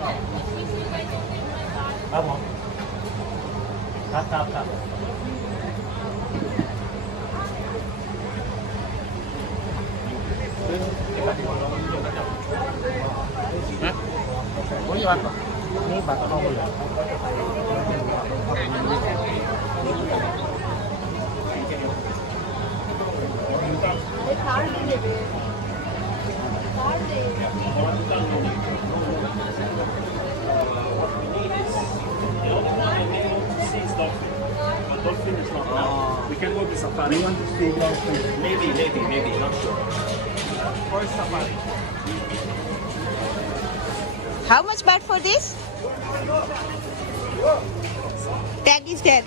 ครับผมครับครับครับนะโอ้ยวันนี่บัตรต้องเลยDolphin is not now. We can go to safari. You want to see dolphin? Maybe, not sure. Or safari. How much baht for this? Tag is there.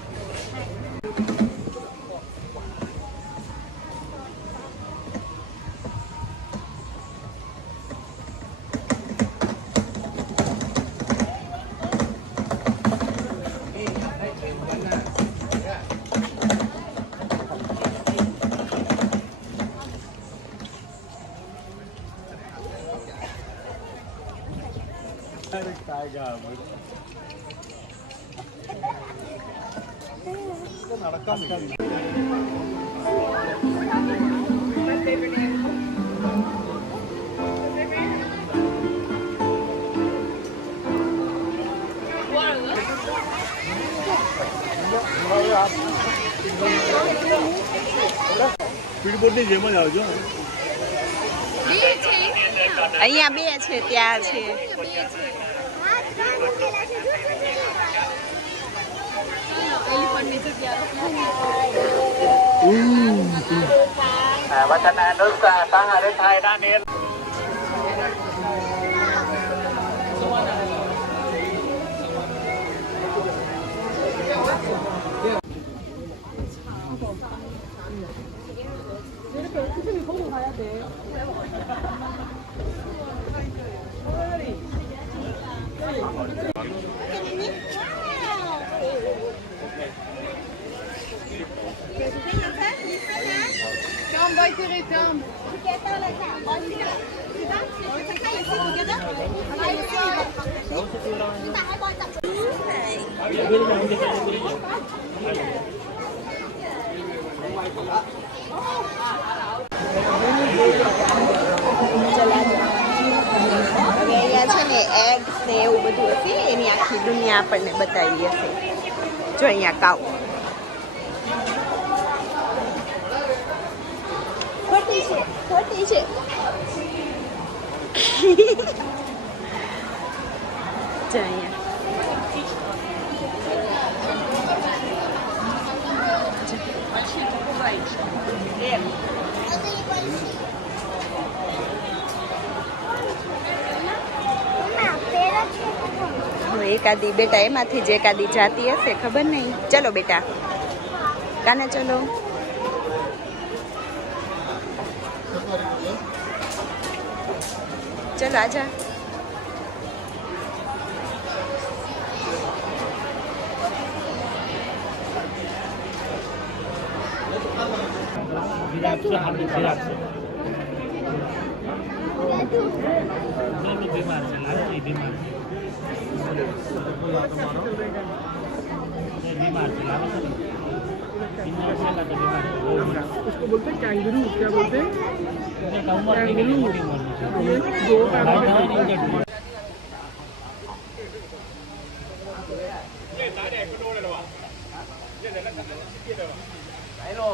Speedboat ની જેમ જ આવજો અહીંયા બે છે ત્યાં છેวัฒนานุสาสหฤทัยด้านนี้ હવે અહીંયા છે ને એગ્સ ને એવું બધું હશે એની આખી દુનિયા આપણને બતાવી હશે જો અહીંયા કાઉ ખોટી છે જો અહીંયા एकादी बेटा एमांथी ज एकादी जाती हशे खबर नहीं चलो बेटा काने चलो चलो आजा उसको बोलते हैं कैंगरू क्या बोलते हैं कैंगरू ये दो